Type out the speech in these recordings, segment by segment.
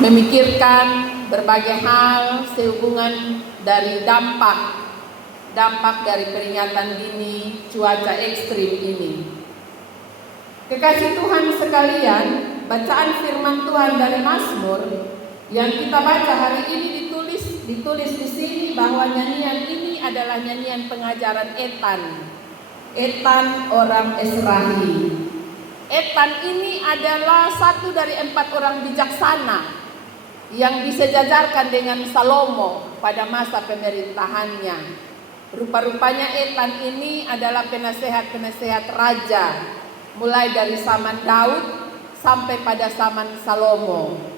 memikirkan berbagai hal sehubungan dari dampak dari peringatan dini cuaca ekstrim ini. Kekasih Tuhan sekalian, bacaan firman Tuhan dari Mazmur yang kita baca hari ini ditulis di sini bahwa nyanyian ini adalah nyanyian pengajaran Etan orang Esrahi. Etan ini adalah satu dari 4 orang bijaksana yang disejajarkan dengan Salomo pada masa pemerintahannya. Rupa-rupanya Etan ini adalah penasehat-penasehat raja, mulai dari zaman Daud sampai pada zaman Salomo.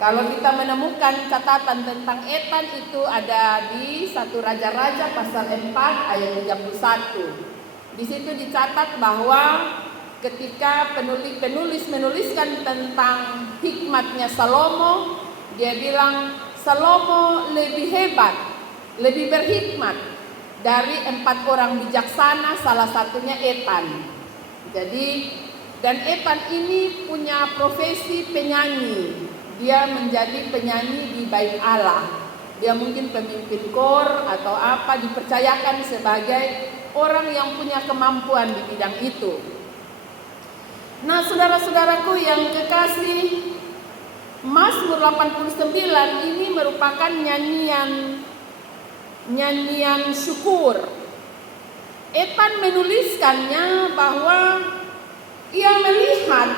Kalau kita menemukan catatan tentang Etan itu ada di 1 Raja-Raja pasal 4 ayat 31. Di situ dicatat bahwa ketika penulis menuliskan tentang hikmatnya Salomo, dia bilang Salomo lebih hebat, lebih berhikmat dari 4 orang bijaksana, salah satunya Etan. Jadi, dan Etan ini punya profesi penyanyi. Dia menjadi penyanyi di bait Allah. Dia mungkin pemimpin kor atau apa, dipercayakan sebagai orang yang punya kemampuan di bidang itu. Nah, saudara-saudaraku yang kekasih, Mazmur 89 ini merupakan nyanyian syukur. Etan menuliskannya bahwa ia melihat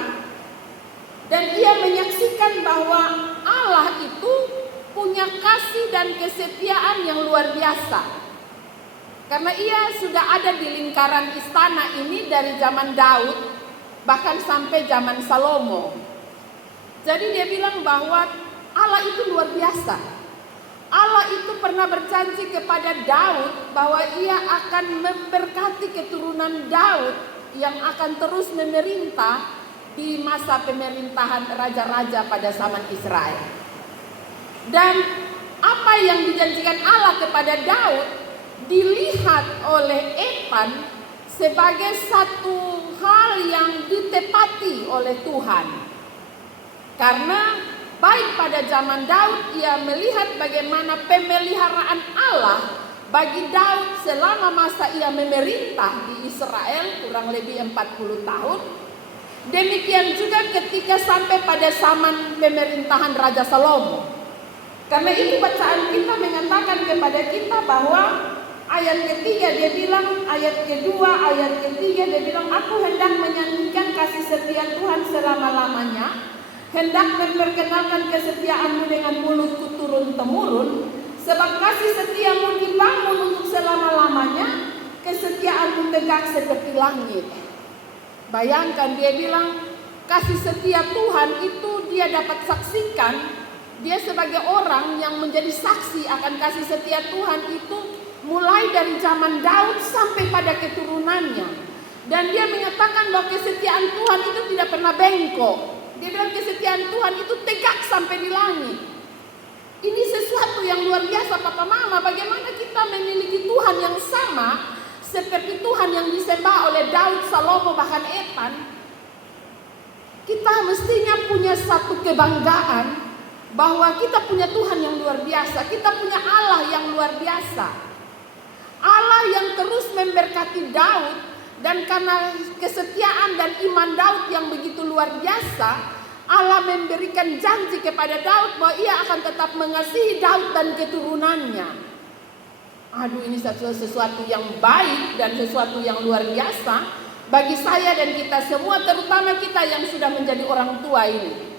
dan ia menyaksikan bahwa Allah itu punya kasih dan kesetiaan yang luar biasa. Karena ia sudah ada di lingkaran istana ini dari zaman Daud bahkan sampai zaman Salomo. Jadi dia bilang bahwa Allah itu luar biasa. Allah itu pernah berjanji kepada Daud bahwa ia akan memberkati keturunan Daud yang akan terus memerintah di masa pemerintahan raja-raja pada zaman Israel. Dan apa yang dijanjikan Allah kepada Daud dilihat oleh Etan sebagai satu hal yang ditepati oleh Tuhan. Karena baik pada zaman Daud ia melihat bagaimana pemeliharaan Allah bagi Daud selama masa ia memerintah di Israel kurang lebih 40 tahun. Demikian juga ketika sampai pada zaman pemerintahan Raja Salomo. Karena itu bacaan kita mengatakan kepada kita bahwa ayat ketiga dia bilang, ayat kedua, ayat ketiga dia bilang, aku hendak menyanyikan kasih setia Tuhan selama-lamanya, hendak memperkenalkan kesetiaanmu dengan mulutku turun-temurun, sebab kasih setiamu dibangun untuk selama-lamanya, kesetiaanmu tegak seperti langit. Bayangkan dia bilang, kasih setia Tuhan itu dia dapat saksikan. Dia sebagai orang yang menjadi saksi akan kasih setia Tuhan itu mulai dari zaman Daud sampai pada keturunannya. Dan dia mengatakan bahwa kesetiaan Tuhan itu tidak pernah bengkok. Dia bilang kesetiaan Tuhan itu tegak sampai di langit. Ini sesuatu yang luar biasa Papa Mama. Bagaimana kita memiliki Tuhan yang sama seperti Tuhan yang disembah oleh Daud, Salomo, bahkan Etan. Kita mestinya punya satu kebanggaan bahwa kita punya Tuhan yang luar biasa. Kita punya Allah yang luar biasa. Allah yang terus memberkati Daud. Dan karena kesetiaan dan iman Daud yang begitu luar biasa, Allah memberikan janji kepada Daud bahwa ia akan tetap mengasihi Daud dan keturunannya. Aduh, ini sesuatu yang baik dan sesuatu yang luar biasa bagi saya dan kita semua, terutama kita yang sudah menjadi orang tua ini.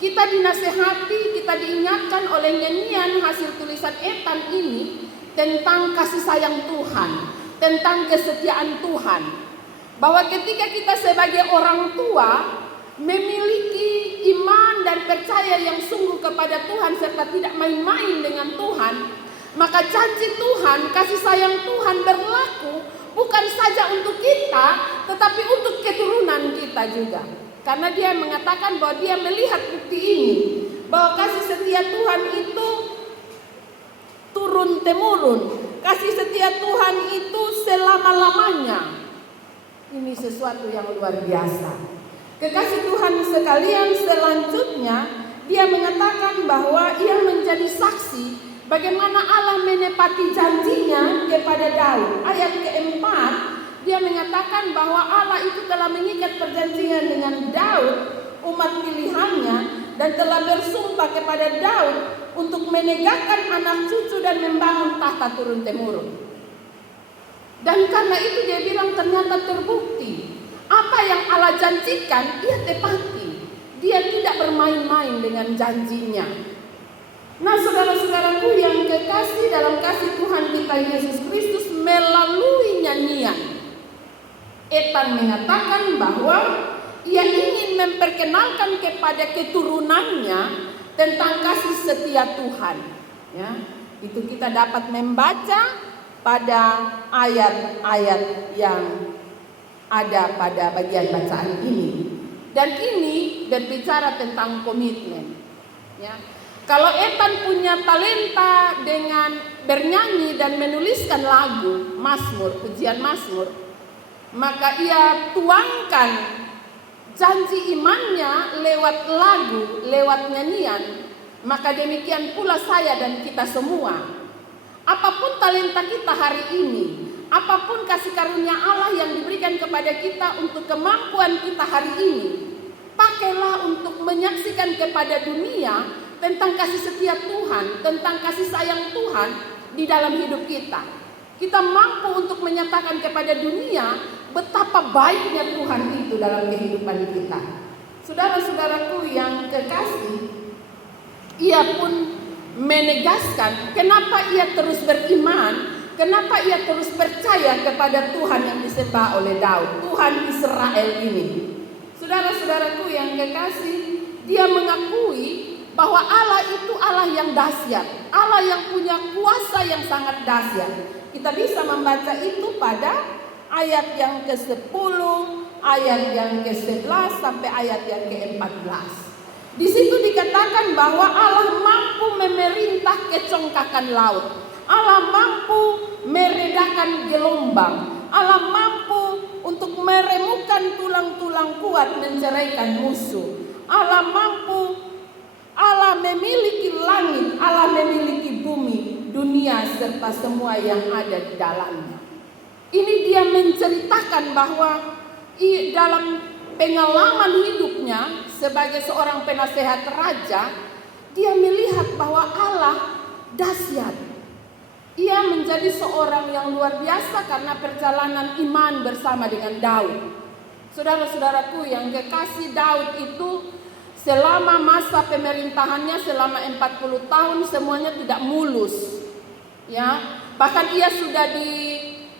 Kita dinasehati, kita diingatkan oleh nyanyian hasil tulisan Etan ini tentang kasih sayang Tuhan, tentang kesetiaan Tuhan. Bahwa ketika kita sebagai orang tua memiliki iman dan percaya yang sungguh kepada Tuhan serta tidak main-main dengan Tuhan, maka janji Tuhan, kasih sayang Tuhan berlaku bukan saja untuk kita, tetapi untuk keturunan kita juga. Karena dia mengatakan bahwa dia melihat bukti ini, bahwa kasih setia Tuhan itu turun-temurun, kasih setia Tuhan itu selama-lamanya. Ini sesuatu yang luar biasa. Kekasih Tuhan sekalian, selanjutnya dia mengatakan bahwa ia menjadi saksi bagaimana Allah menepati janjinya kepada Daud. Ayat keempat, dia mengatakan bahwa Allah itu telah mengikat perjanjian dengan Daud, umat pilihannya, dan telah bersumpah kepada Daud untuk menegakkan anak cucu dan membangun tahta turun-temurun. Dan karena itu dia bilang ternyata terbukti apa yang Allah janjikan ia tepati. Dia tidak bermain-main dengan janjinya. Nah, saudara-saudaraku yang kekasih dalam kasih Tuhan kita Yesus Kristus, melalui nyanyian Ethan mengatakan bahwa ia ingin memperkenalkan kepada keturunannya tentang kasih setia Tuhan. Ya, itu kita dapat membaca pada ayat-ayat yang ada pada bagian bacaan ini. Dan ini berbicara tentang komitmen. Ya. Kalau Ethan punya talenta dengan bernyanyi dan menuliskan lagu, mazmur, pujian mazmur, maka ia tuangkan janji imannya lewat lagu, lewat nyanyian. Maka demikian pula saya dan kita semua. Apapun talenta kita hari ini, apapun kasih karunia Allah yang diberikan kepada kita untuk kemampuan kita hari ini, pakailah untuk menyaksikan kepada dunia tentang kasih setia Tuhan, tentang kasih sayang Tuhan di dalam hidup kita. Kita mampu untuk menyatakan kepada dunia betapa baiknya Tuhan itu dalam kehidupan kita. Saudara-saudaraku yang kekasih, ia pun menegaskan kenapa ia terus beriman, kenapa ia terus percaya kepada Tuhan yang disembah oleh Daud, Tuhan Israel ini. Saudara-saudaraku yang kekasih, dia mengakui bahwa Allah itu Allah yang dahsyat, Allah yang punya kuasa yang sangat dahsyat. Kita bisa membaca itu pada ayat yang ke-10, ayat yang ke-11 sampai ayat yang ke-14. Di situ dikatakan bahwa Allah mampu memerintah kecongkakan laut. Allah mampu meredakan gelombang. Allah mampu untuk meremukkan tulang-tulang kuat menceraikan musuh. Allah mampu, Allah memiliki langit, Allah memiliki bumi, dunia serta semua yang ada di dalamnya. Ini dia menceritakan bahwa dalam pengalaman hidupnya sebagai seorang penasehat raja, dia melihat bahwa Allah dahsyat. Ia menjadi seorang yang luar biasa karena perjalanan iman bersama dengan Daud. Saudara-saudaraku yang kekasih, Daud itu selama masa pemerintahannya selama 40 tahun semuanya tidak mulus. Ya, bahkan ia sudah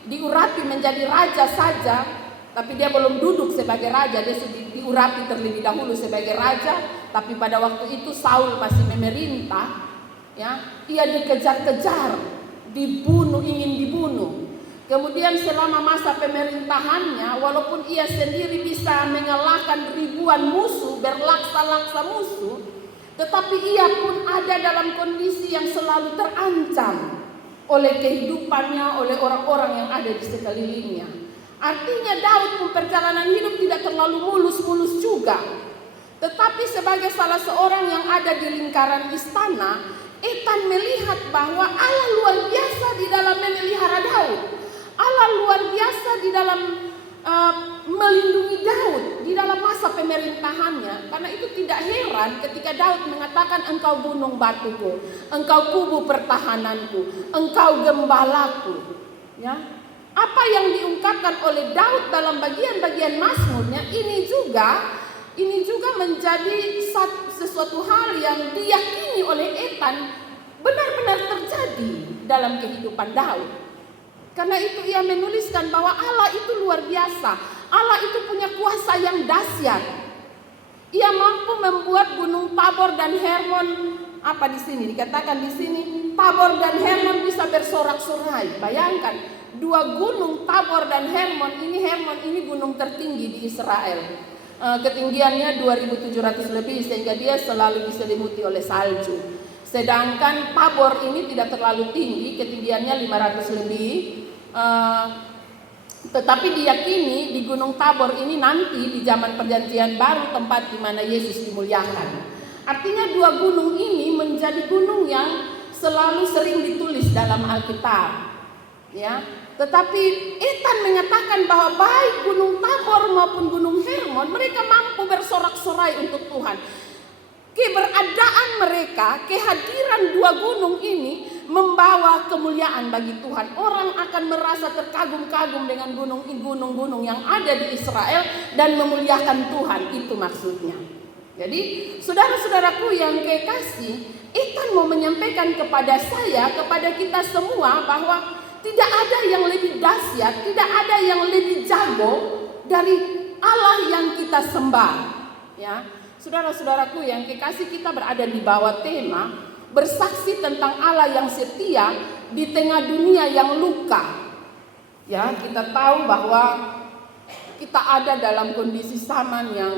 diurapi menjadi raja saja, tapi dia belum duduk sebagai raja, dia sudah diurapi terlebih dahulu sebagai raja. Tapi pada waktu itu Saul masih memerintah, ya, ia dikejar-kejar, dibunuh, ingin dibunuh. Kemudian selama masa pemerintahannya, walaupun ia sendiri bisa mengalahkan ribuan musuh, berlaksa-laksa musuh, tetapi ia pun ada dalam kondisi yang selalu terancam oleh kehidupannya, oleh orang-orang yang ada di sekelilingnya. Artinya Daud pun perjalanan hidup tidak terlalu mulus-mulus juga. Tetapi sebagai salah seorang yang ada di lingkaran istana, Ethan melihat bahwa Allah luar biasa di dalam memelihara Daud. Allah luar biasa di dalam melindungi Daud di dalam masa pemerintahannya. Karena itu tidak heran ketika Daud mengatakan, engkau gunung batuku, engkau kubu pertahananku, engkau gembalaku. Ya, apa yang diungkapkan oleh Daud dalam bagian-bagian mazmurnya ini juga menjadi sesuatu hal yang diyakini oleh Ethan benar-benar terjadi dalam kehidupan Daud. Karena itu ia menuliskan bahwa Allah itu luar biasa. Allah itu punya kuasa yang dahsyat. Ia mampu membuat gunung Tabor dan Hermon, apa di sini dikatakan di sini, Tabor dan Hermon bisa bersorak-sorai. Bayangkan, dua gunung Tabor dan Hermon ini gunung tertinggi di Israel. Ketinggiannya 2.700 lebih sehingga dia selalu diselimuti oleh salju. Sedangkan Tabor ini tidak terlalu tinggi, ketinggiannya 500 lebih. Tetapi diyakini di Gunung Tabor ini nanti di zaman Perjanjian Baru tempat di mana Yesus dimuliakan. Artinya dua gunung ini menjadi gunung yang selalu sering ditulis dalam Alkitab. Ya, tetapi Ethan mengatakan bahwa baik Gunung Tabor maupun Gunung Hermon mereka mampu bersorak-sorai untuk Tuhan. Keberadaan mereka, kehadiran dua gunung ini membawa kemuliaan bagi Tuhan. Orang akan merasa terkagum-kagum dengan gunung-gunung yang ada di Israel dan memuliakan Tuhan, itu maksudnya. Jadi saudara-saudaraku yang kekasih, Ethan mau menyampaikan kepada saya, kepada kita semua bahwa tidak ada yang lebih dahsyat, tidak ada yang lebih jago dari Allah yang kita sembah. Ya, saudara-saudaraku yang kekasih, kita berada di bawah tema bersaksi tentang Allah yang setia di tengah dunia yang luka. Ya, kita tahu bahwa kita ada dalam kondisi zaman yang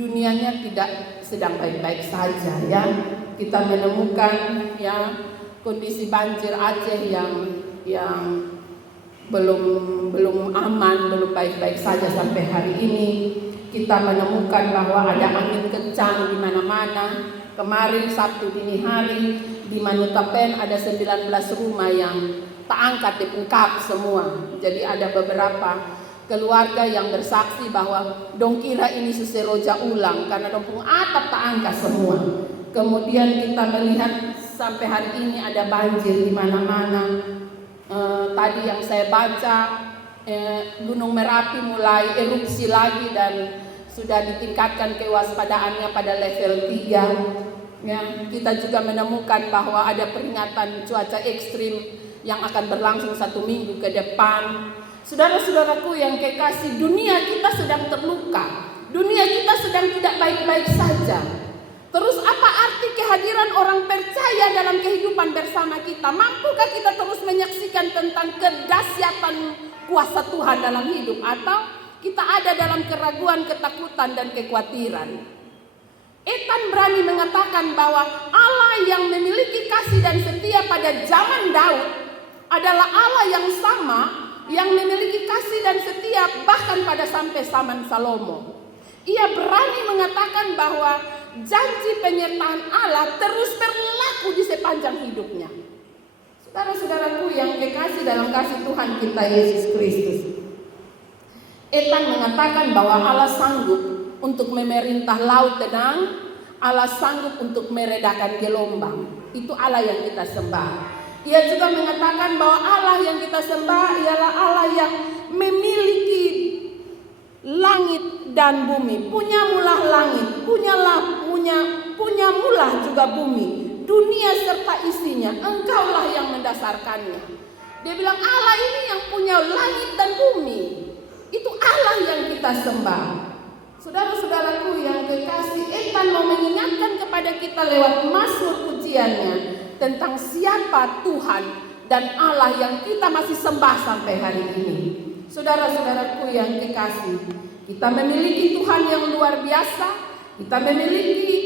dunianya tidak sedang baik-baik saja. Ya, kita menemukan ya kondisi banjir Aceh yang belum aman, belum baik-baik saja sampai hari ini. Kita menemukan bahwa ada angin kencang di mana-mana. Kemarin Sabtu dini hari di Manutapen ada 19 rumah yang tak angkat dipengkap semua. Jadi ada beberapa keluarga yang bersaksi bahwa dong kira ini suseroja ulang karena dong pun atap tak angkat semua. Kemudian kita melihat sampai hari ini ada banjir di mana-mana. Tadi yang saya baca Gunung Merapi mulai erupsi lagi dan sudah ditingkatkan kewaspadaannya pada level 3. Ya, kita juga menemukan bahwa ada peringatan cuaca ekstrim yang akan berlangsung 1 minggu ke depan. Saudara-saudaraku yang kekasih, dunia kita sedang terluka. Dunia kita sedang tidak baik-baik saja. Terus apa arti kehadiran orang percaya dalam kehidupan bersama kita? Mampukah kita terus menyaksikan tentang kedahsyatan kuasa Tuhan dalam hidup? Atau kita ada dalam keraguan, ketakutan, dan kekhawatiran? Ethan berani mengatakan bahwa Allah yang memiliki kasih dan setia pada zaman Daud adalah Allah yang sama, yang memiliki kasih dan setia bahkan pada sampai zaman Salomo. Ia berani mengatakan bahwa janji penyertaan Allah terus berlaku di sepanjang hidupnya. Saudara-saudaraku yang kekasih dalam kasih Tuhan kita Yesus Kristus, Ethan mengatakan bahwa Allah sanggup untuk memerintah laut tenang, Allah sanggup untuk meredakan gelombang. Itu Allah yang kita sembah. Ia juga mengatakan bahwa Allah yang kita sembah ialah Allah yang memiliki langit dan bumi. Punya mulah langit, punya mulah juga bumi, dunia serta isinya. Engkaulah yang mendasarkannya. Dia bilang Allah ini yang punya langit dan bumi. Itu Allah yang kita sembah. Saudara-saudaraku yang kekasih, Ethan mau mengingatkan kepada kita lewat mazmur pujiannya tentang siapa Tuhan dan Allah yang kita masih sembah sampai hari ini. Saudara-saudaraku yang kekasih, kita memiliki Tuhan yang luar biasa. Kita memiliki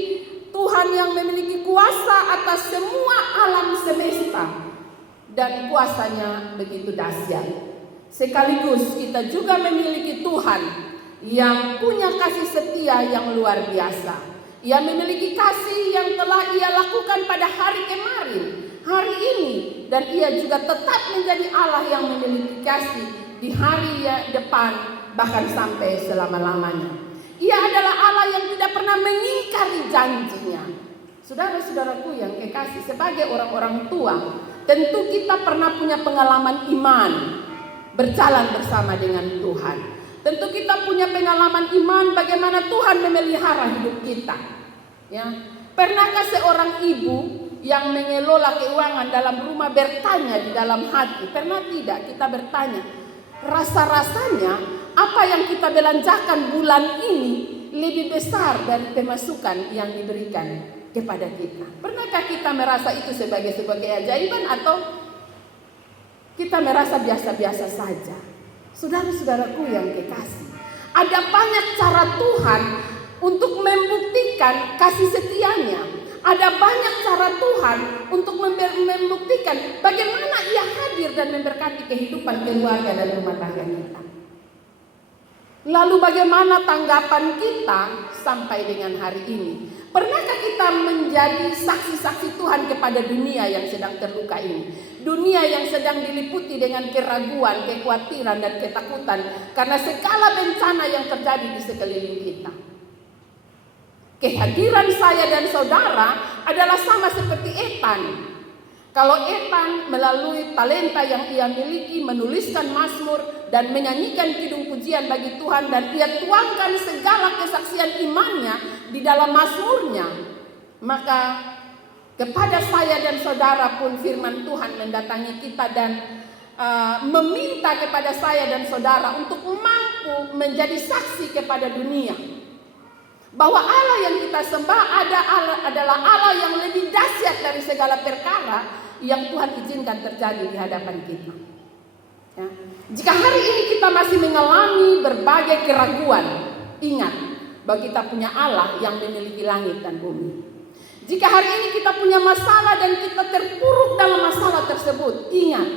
Tuhan yang memiliki kuasa atas semua alam semesta, dan kuasanya begitu dahsyat. Sekaligus kita juga memiliki Tuhan yang punya kasih setia yang luar biasa. Ia memiliki kasih yang telah Ia lakukan pada hari kemarin, hari ini, dan Ia juga tetap menjadi Allah yang memiliki kasih di hari depan, bahkan sampai selama-lamanya. Ia adalah Allah yang tidak pernah mengingkari janjinya. Saudara-saudaraku yang kekasih, sebagai orang-orang tua, tentu kita pernah punya pengalaman iman berjalan bersama dengan Tuhan. Tentu kita punya pengalaman iman bagaimana Tuhan memelihara hidup kita. Ya, pernahkah seorang ibu yang mengelola keuangan dalam rumah bertanya di dalam hati? Pernah tidak kita bertanya, rasa-rasanya apa yang kita belanjakan bulan ini lebih besar dari pemasukan yang diberikan kepada kita? Pernahkah kita merasa itu sebagai keajaiban atau kita merasa biasa-biasa saja? Saudara-saudaraku yang kekasih, ada banyak cara Tuhan untuk membuktikan kasih setianya. Ada banyak cara Tuhan untuk membuktikan bagaimana Ia hadir dan memberkati kehidupan keluarga dan rumah tangga kita. Lalu bagaimana tanggapan kita sampai dengan hari ini? Pernahkah kita menjadi saksi-saksi Tuhan kepada dunia yang sedang terluka ini. Dunia yang sedang diliputi dengan keraguan, kekhawatiran, dan ketakutan karena segala bencana yang terjadi di sekeliling kita. Kehadiran saya dan saudara adalah sama seperti Ethan. Kalau Ethan melalui talenta yang ia miliki menuliskan mazmur dan menyanyikan kidung pujian bagi Tuhan, dan ia tuangkan segala kesaksian imannya di dalam mazmurnya, maka kepada saya dan saudara pun firman Tuhan mendatangi kita dan meminta kepada saya dan saudara untuk mampu menjadi saksi kepada dunia bahwa Allah yang kita sembah adalah Allah yang lebih dahsyat dari segala perkara yang Tuhan izinkan terjadi di hadapan kita. Ya. Jika hari ini kita masih mengalami berbagai keraguan, ingat bahwa kita punya Allah yang memiliki langit dan bumi. Jika hari ini kita punya masalah dan kita terpuruk dalam masalah tersebut, ingat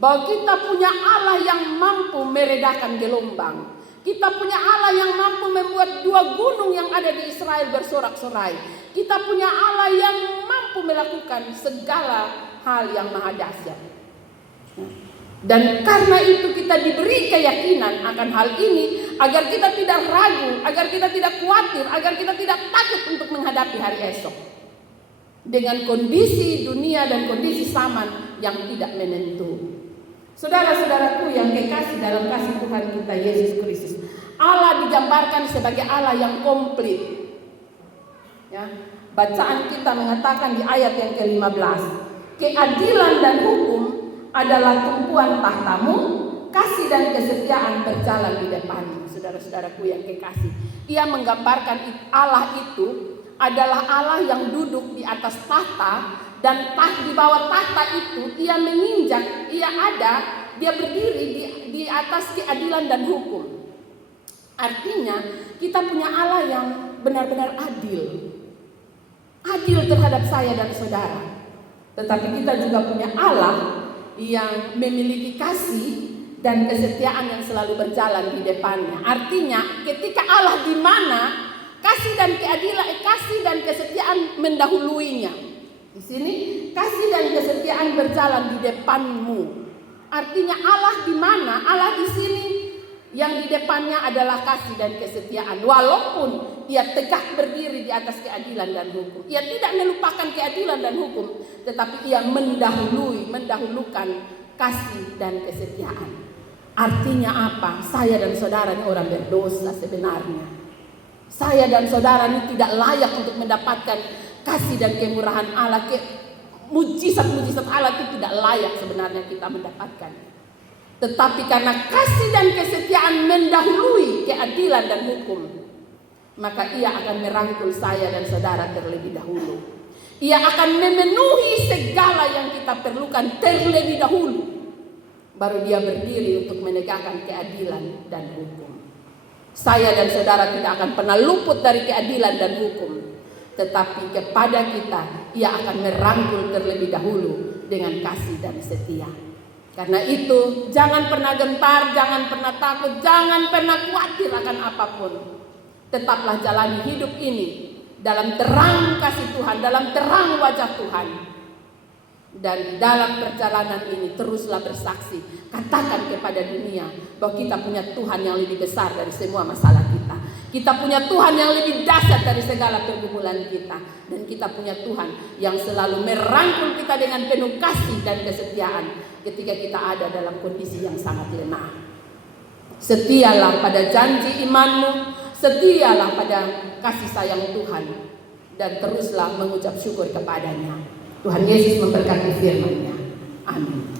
bahwa kita punya Allah yang mampu meredakan gelombang. Kita punya Allah yang mampu membuat dua gunung yang ada di Israel bersorak-sorai. Kita punya Allah yang mampu melakukan segala hal yang maha dahsyat. Dan karena itu kita diberi keyakinan akan hal ini agar kita tidak ragu, agar kita tidak khawatir, agar kita tidak takut untuk menghadapi hari esok. Dengan kondisi dunia dan kondisi zaman yang tidak menentu. Saudara-saudaraku yang kekasih dalam kasih Tuhan kita Yesus Kristus, Allah digambarkan sebagai Allah yang komplit. Ya, bacaan kita mengatakan di ayat yang ke-15, keadilan dan hukum adalah tumpuan tahtamu, kasih dan kesetiaan berjalan di depanmu. Saudara-saudaraku yang kekasih, ia menggambarkan Allah itu adalah Allah yang duduk di atas tahta, dan di bawah tahta itu ia menginjak, dia berdiri di atas keadilan dan hukum. Artinya kita punya Allah yang benar-benar adil. Adil terhadap saya dan saudara. Tetapi kita juga punya Allah yang memiliki kasih dan kesetiaan yang selalu berjalan di depannya. Artinya ketika Allah di mana kasih dan keadilan, kasih dan kesetiaan mendahuluinya. Di sini kasih dan kesetiaan berjalan di depanmu. Artinya Allah di mana? Allah di sini yang di depannya adalah kasih dan kesetiaan. Walaupun ia tegak berdiri di atas keadilan dan hukum, ia tidak melupakan keadilan dan hukum, tetapi ia mendahulukan kasih dan kesetiaan. Artinya apa? Saya dan saudara ini orang berdosa sebenarnya. Saya dan saudara ini tidak layak untuk mendapatkan kasih dan kemurahan Allah, mujizat-mujizat Allah itu tidak layak sebenarnya kita mendapatkan. Tetapi karena kasih dan kesetiaan mendahului keadilan dan hukum, maka ia akan merangkul saya dan saudara terlebih dahulu. Ia akan memenuhi segala yang kita perlukan terlebih dahulu. Baru dia berdiri untuk menegakkan keadilan dan hukum. Saya dan saudara tidak akan pernah luput dari keadilan dan hukum. Tetapi kepada kita ia akan merangkul terlebih dahulu dengan kasih dan setia. Karena itu jangan pernah gentar, jangan pernah takut, jangan pernah khawatir akan apapun. Tetaplah jalani hidup ini dalam terang kasih Tuhan, dalam terang wajah Tuhan. Dan dalam perjalanan ini teruslah bersaksi. Katakan kepada dunia bahwa kita punya Tuhan yang lebih besar dari semua masalah kita. Kita punya Tuhan yang lebih dahsyat dari segala pergumulan kita. Dan kita punya Tuhan yang selalu merangkul kita dengan penuh kasih dan kesetiaan ketika kita ada dalam kondisi yang sangat lemah. Setialah pada janji imanmu, setialah pada kasih sayang Tuhan, dan teruslah mengucap syukur kepadanya. Tuhan Yesus memberkati firman-Nya. Amin.